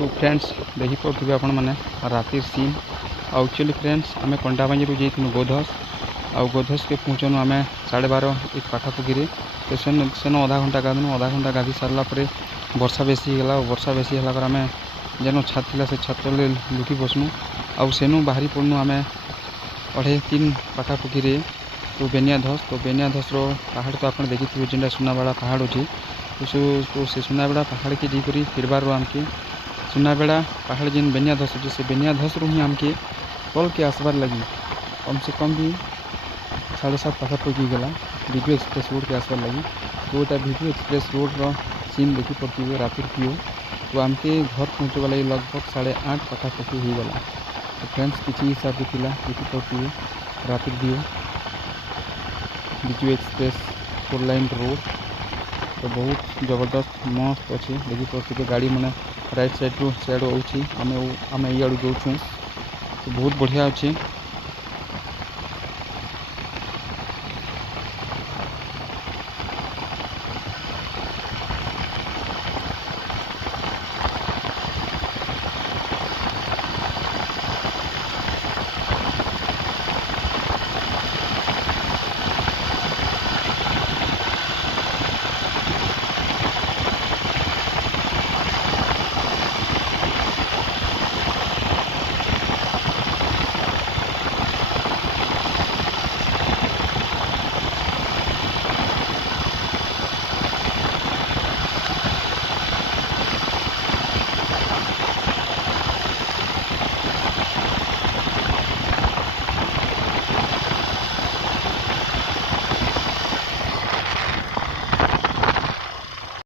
तो फ्रेंड्स देखिपे आपण मैंने रातिर सीन एक्चुअली फ्रेंड्स आम कंटाबांजी जाइनु गोधस आ गोधस के पहुँचनु आम 12:30 एक पाखापाखि तो सेन आधा घंटा गाधनु आधा घंटा गाधी सारापर वर्षा बेसी गला वर्षा बेसी है आम जेन छात थी से छात लुकी बसनु आउ सेनु बाहरी पड़नु आम 2:30 पाखापाखि तो बेनियाधस पहाड़ तो आप देखिए जेनटा सुनाबेड़ा पहाड़ अच्छी तो से सुनाबेड़ा पहाड़ के जीकर फिरबार आमके सुनाबेड़ा पहाड़ जेन बेनियाधस अच्छे से बेनियाधस रू ही आमके कल के आसबार लगी कम से कम भी 7:30 पाखापाखि गला विजु एक्सप्रेस रोड के आसबार लगी तो यहाँ विजु एक्सप्रेस रोड रो सीन देखी पड़ती है रातिर व्यू तो आमके घर पहुँचे वाला लगभग 8:30 पाखापाखि हो गला तो फ्रेंड्स किसी हिसाब से थिला देखी पड़ती है रातिर व्यू विजु एक्सप्रेस 4 लाइन रोड तो बहुत जबरदस्त मस्त अच्छे देखी पड़ती गाड़ी मैंने राइट साइड रू सियाड़ आम इे जाऊँ तो बहुत बढ़िया अच्छे।